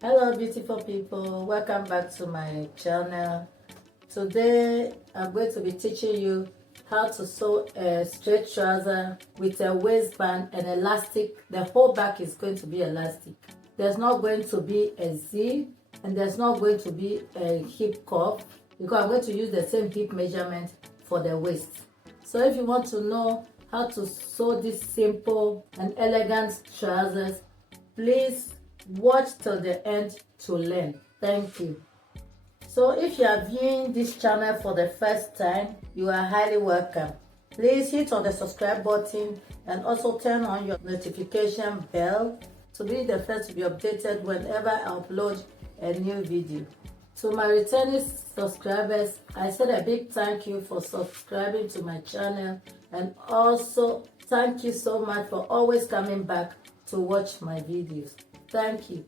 Hello beautiful people, welcome back to my channel. Today I'm going to be teaching you how to sew a straight trouser with a waistband and elastic. The whole back is going to be elastic. There's not going to be a zip and there's not going to be a hip cuff because I'm going to use the same hip measurement for the waist. So if you want to know how to sew this simple and elegant trousers, please watch till the end to learn. Thank you. So if you are viewing this channel for the first time, you are highly welcome. Please hit on the subscribe button and also turn on your notification bell to be the first to be updated whenever I upload a new video. To my returning subscribers, I said a big thank you for subscribing to my channel, and also thank you so much for always coming back to watch my videos. Thank you.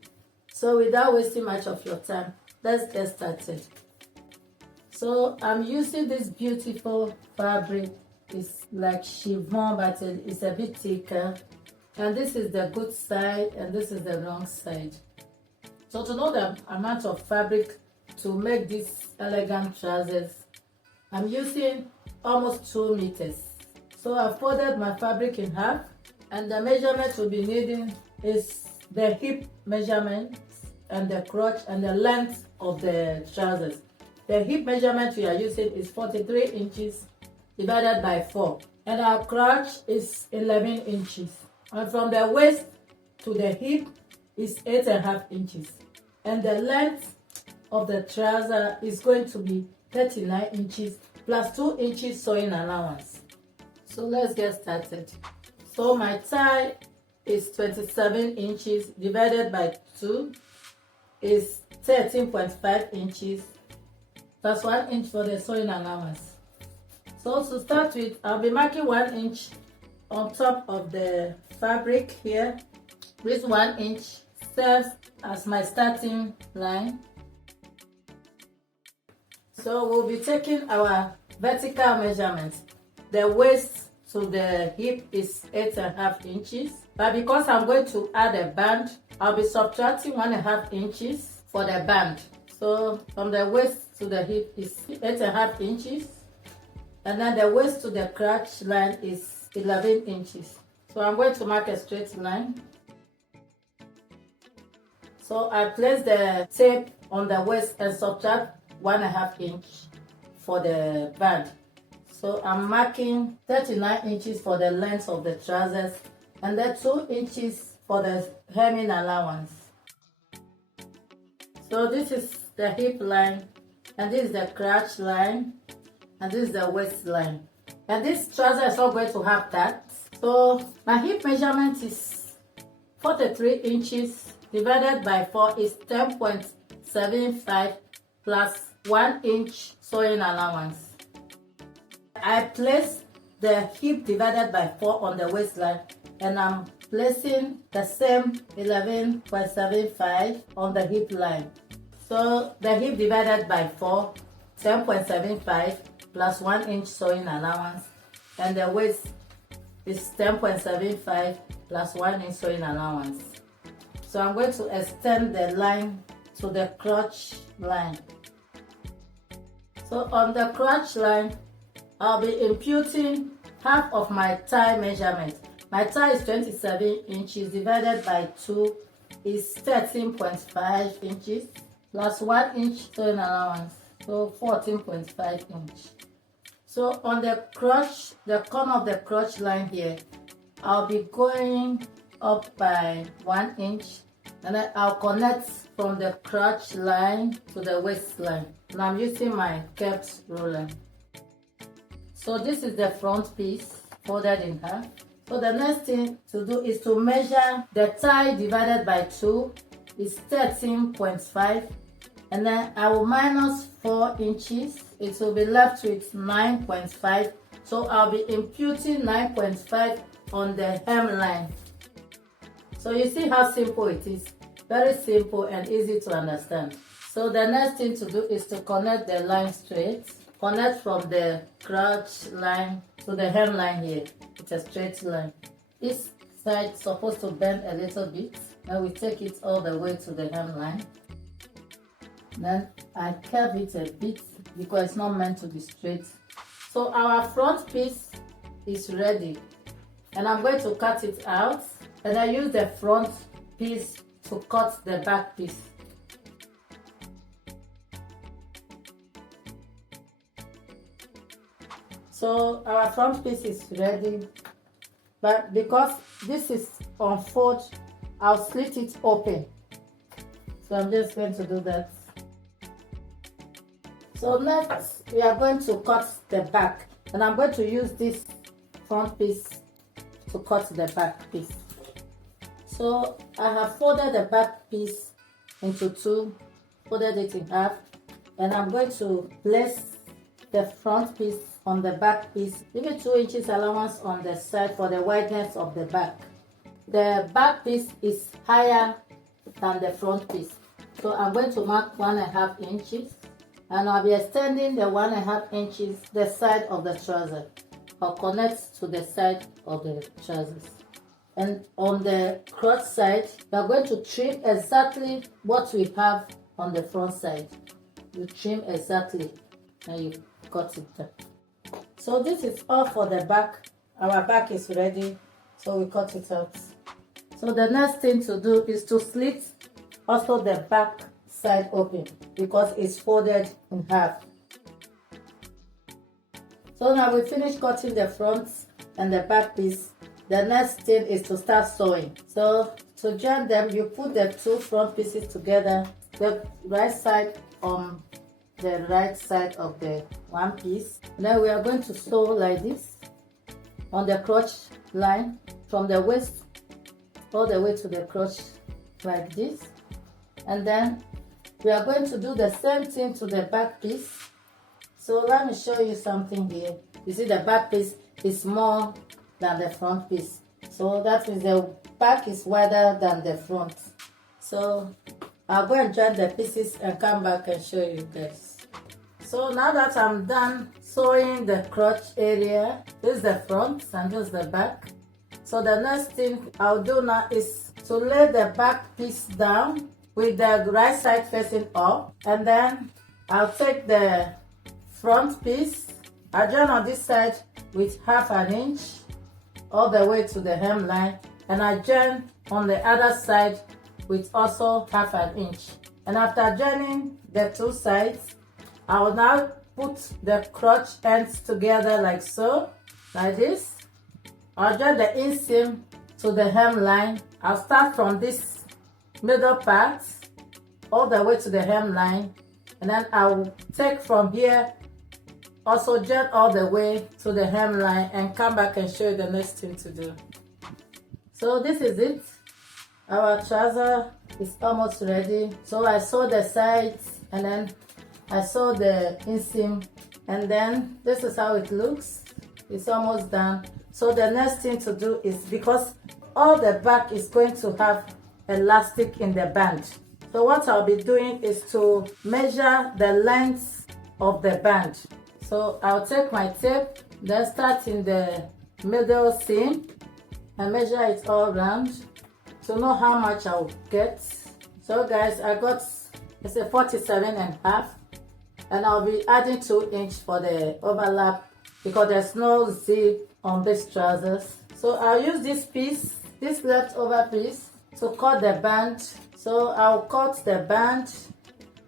So without wasting much of your time, let's get started. So I'm using this beautiful fabric. It's like chiffon, but it's a bit thicker. And this is the good side and this is the wrong side. So to know the amount of fabric to make these elegant trousers, I'm using almost 2 meters. So I've folded my fabric in half, and the measurement we'll be needing is the hip measurement and the crotch and the length of the trousers. The hip measurement we are using is 43 inches divided by 4, and our crotch is 11 inches. And from the waist to the hip is 8.5 inches. And the length of the trouser is going to be 39 inches plus 2 inches sewing allowance. So let's get started. So my thigh is 27 inches divided by 2 is 13.5 inches plus 1 inch for the sewing allowance. So to start with, I'll be marking 1 inch on top of the fabric here. This 1 inch serves as my starting line. So we'll be taking our vertical measurement. The waist to the hip is 8.5 inches. But because I'm going to add a band, I'll be subtracting 1.5 inches for the band. So from the waist to the hip is 8.5 inches. And then the waist to the crotch line is 11 inches. So I'm going to mark a straight line. So I place the tape on the waist and subtract 1.5 inch for the band. So I'm marking 39 inches for the length of the trousers and then 2 inches for the hemming allowance. So this is the hip line, and this is the crotch line, and this is the waist line. And this trouser is not going to have that. So my hip measurement is 43 inches divided by 4 is 10.75 plus 1 inch sewing allowance. I place the hip divided by 4 on the waistline, and I'm placing the same 11.75 on the hip line. So the hip divided by 4, 10.75 plus 1 inch sewing allowance, and the waist is 10.75 plus 1 inch sewing allowance. So I'm going to extend the line to the crotch line. So on the crotch line, I'll be imputing half of my thigh measurement. My thigh is 27 inches divided by 2 is 13.5 inches plus 1 inch sewing allowance, so 14.5 inch. So on the crotch, the corner of the crotch line here, I'll be going up by 1 inch, and then I'll connect from the crotch line to the waistline. And I'm using my curved ruler. So this is the front piece folded in half. So the next thing to do is to measure the thigh divided by 2 is 13.5, and then I will minus 4 inches. It will be left with 9.5. So I'll be imputing 9.5 on the hemline. So you see how simple it is. Very simple and easy to understand. So the next thing to do is to connect the line straight. Connect from the crotch line to the hemline here. It's a straight line. This side is supposed to bend a little bit. Then we take it all the way to the hemline. Then I curve it a bit because it's not meant to be straight. So our front piece is ready, and I'm going to cut it out, and I use the front piece to cut the back piece. So our front piece is ready, but because this is unfold, I'll slit it open. So I'm just going to do that. So next we are going to cut the back, and I'm going to use this front piece to cut the back piece. So I have folded the back piece into two, folded it in half, and I'm going to place the front piece on the back piece. Give it 2 inches allowance on the side for the wideness of the back. The back piece is higher than the front piece, so I'm going to mark 1.5 inches, and I'll be extending the 1.5 inches the side of the trouser, or connect to the side of the trousers. And on the crotch side, we are going to trim exactly what we have on the front side. You trim exactly and you cut it down. So this is all for the back. Our back is ready, so we cut it out. So the next thing to do is to slit also the back side open because it's folded in half. So now we finish cutting the front and the back piece. The next thing is to start sewing. So to join them, you put the two front pieces together, the right side on the right side of the one piece. Then we are going to sew like this on the crotch line from the waist all the way to the crotch like this. And then we are going to do the same thing to the back piece. So let me show you something here. You see the back piece is more than the front piece, so that means the back is wider than the front. So I'll go and join the pieces and come back and show you guys. So now that I'm done sewing the crotch area, this is the front and this is the back. So the next thing I'll do now is to lay the back piece down with the right side facing up, and then I'll take the front piece, I join on this side with 1/2 inch all the way to the hemline, and I join on the other side with also 1/2 inch. And after joining the two sides, I will now put the crotch ends together like so, like this. I'll join the inseam to the hemline. I'll start from this middle part all the way to the hemline, and then I'll take from here, also join all the way to the hemline, and come back and show you the next thing to do. So this is it. Our trouser is almost ready. So I sew the sides, and then I sew the inseam, and then this is how it looks. It's almost done. So the next thing to do is, because all the back is going to have elastic in the band, so what I'll be doing is to measure the length of the band. So I'll take my tape, then start in the middle seam and measure it all around to know how much I'll get. So guys, I got, it's a 47.5, and I'll be adding 2 inch for the overlap because there's no zip on these trousers. So I'll use this piece, this leftover piece, to cut the band. So I'll cut the band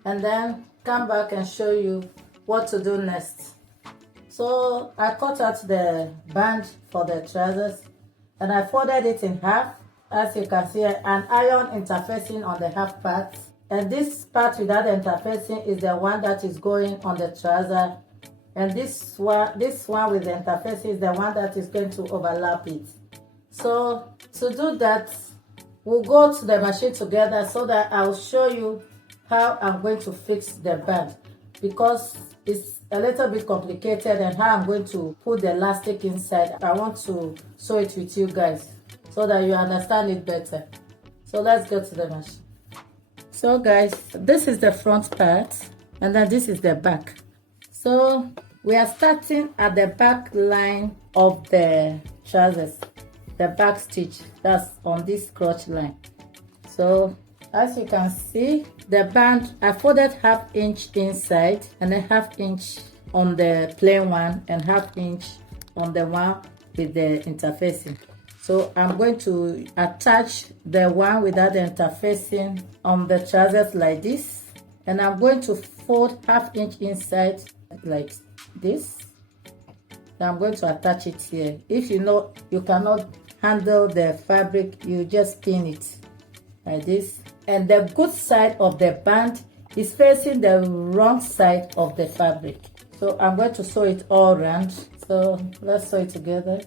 and then come back and show you what to do next. So I cut out the band for the trousers, and I folded it in half. As you can see, an iron interfacing on the half part, and this part without interfacing is the one that is going on the trouser, and this one with the interface is the one that is going to overlap it. So to do that, we'll go to the machine together so that I'll show you how I'm going to fix the band, because it's a little bit complicated, and how I'm going to put the elastic inside. I want to sew it with you guys so that you understand it better. So let's go to the machine. So guys, this is the front part, and then this is the back. So we are starting at the back line of the trousers, the back stitch that's on this crotch line. So as you can see, the band, I folded 1/2 inch inside and then 1/2 inch on the plain one and 1/2 inch on the one with the interfacing. So I'm going to attach the one without the interfacing on the trousers like this, and I'm going to fold 1/2 inch inside like this. Then I'm going to attach it here. If you know you cannot handle the fabric, you just pin it like this, and the good side of the band is facing the wrong side of the fabric. So I'm going to sew it all around. So let's sew it together.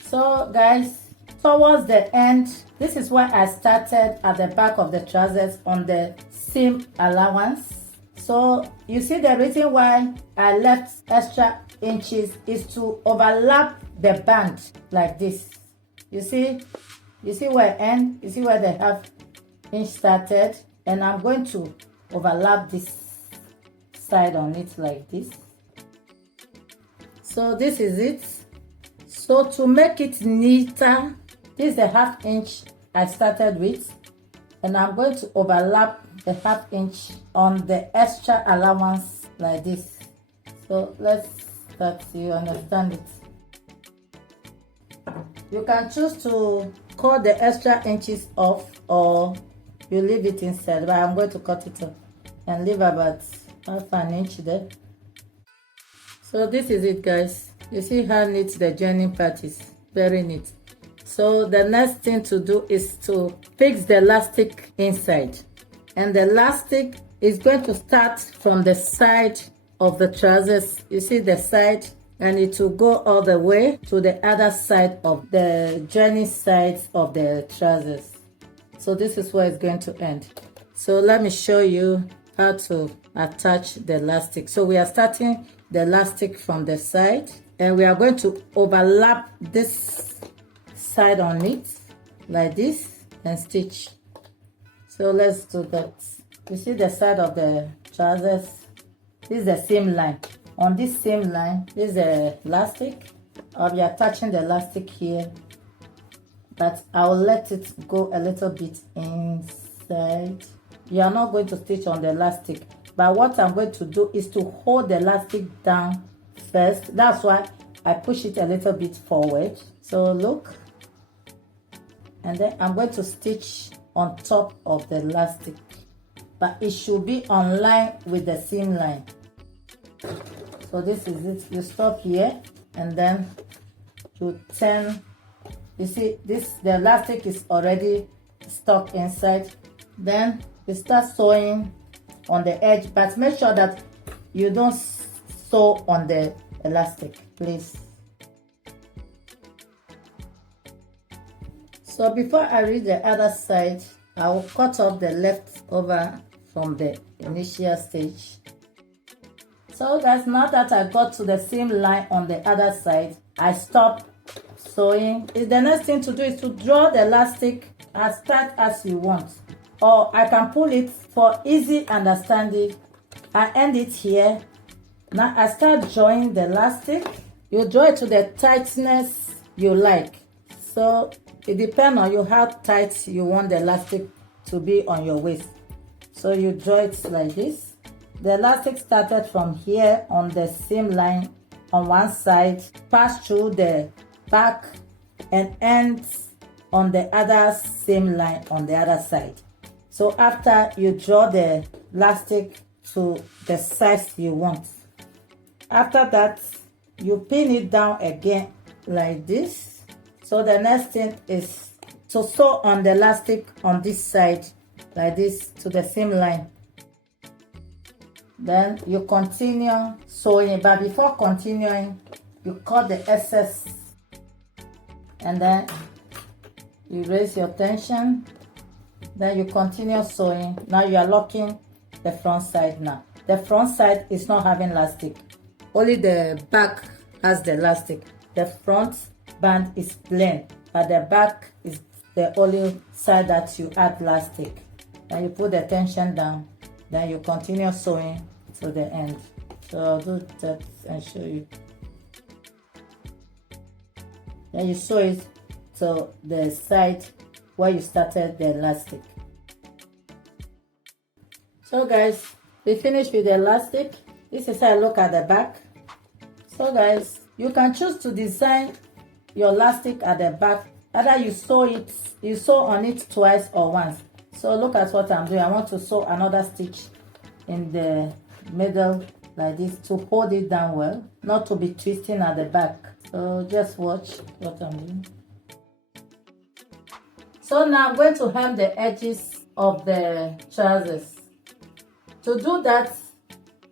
So guys, towards the end, this is where I started at the back of the trousers on the seam allowance. So you see, the reason why I left extra inches is to overlap the band like this. You see where I end, you see where the 1/2 inch started, and I'm going to overlap this side on it like this. So this is it. So to make it neater, this is the 1/2 inch I started with, and I'm going to overlap the 1/2 inch on the extra allowance like this. So let's start so you understand it. You can choose to cut the extra inches off or you leave it inside, but I'm going to cut it off and leave about 1/2 inch there. So this is it, guys. You see how neat the joining part is, very neat. So the next thing to do is to fix the elastic inside, and the elastic is going to start from the side of the trousers. You see the side, and it will go all the way to the other side of the joining sides of the trousers. So this is where it's going to end. So let me show you how to attach the elastic. So we are starting the elastic from the side, and we are going to overlap this side on it like this and stitch. So let's do that. You see the side of the trousers, this is the seam line. On this seam line, this is the elastic. I'll be attaching the elastic here, but I'll let it go a little bit inside. You are not going to stitch on the elastic, but what I'm going to do is to hold the elastic down first. That's why I push it a little bit forward. So look, and then I'm going to stitch on top of the elastic, but it should be on line with the seam line. So this is it. You stop here and then you turn. You see this, the elastic is already stuck inside. Then you start sewing on the edge, but make sure that you don't sew on the elastic, please. So before I reach the other side, I will cut off the leftover from the initial stage. So guys, now that I got to the seam line on the other side, I stop sewing. The next thing to do is to draw the elastic as tight as you want, or I can pull it for easy understanding. I end it here. Now I start drawing the elastic. You draw it to the tightness you like. So it depends on you how tight you want the elastic to be on your waist. So you draw it like this. The elastic started from here on the seam line on one side, pass through the back and ends on the other seam line on the other side. So after you draw the elastic to the size you want, after that you pin it down again like this. So the next thing is to sew on the elastic on this side like this to the seam line. Then you continue sewing, but before continuing, you cut the excess and then you raise your tension. Then you continue sewing. Now you are locking the front side. Now the front side is not having elastic, only the back has the elastic. The front band is plain, but the back is the only side that you add elastic. Then you put the tension down, then you continue sewing to the end. So I'll do that and show you. Then you sew it to the side where you started the elastic. So guys, we finished with the elastic. This is how I look at the back. So guys, you can choose to design your elastic at the back. Either you sew on it twice or once. So look at what I'm doing. I want to sew another stitch in the middle like this to hold it down well, not to be twisting at the back. So just watch what I'm doing. So now I'm going to hem the edges of the trousers. To do that,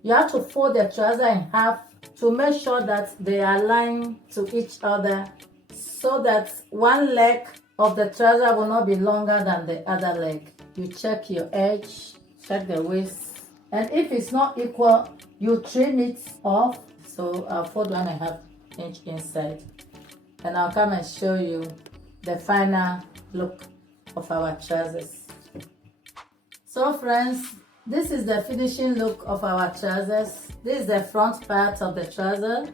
you have to fold the trouser in half to make sure that they align to each other, so that one leg of the trouser will not be longer than the other leg. You check your edge, check the waist, and if it's not equal, you trim it off. So I'll fold 1.5 inch inside, and I'll come and show you the final look of our trousers. So friends, this is the finishing look of our trousers. This is the front part of the trouser,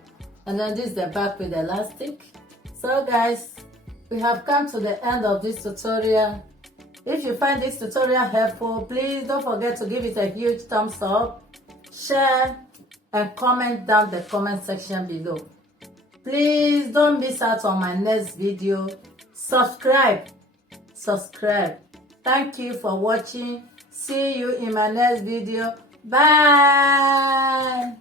and then this is the back with the elastic. So guys, we have come to the end of this tutorial. If you find this tutorial helpful, please don't forget to give it a huge thumbs up, share, and comment down the comment section below. Please don't miss out on my next video. Subscribe. Thank you for watching. See you in my next video. Bye.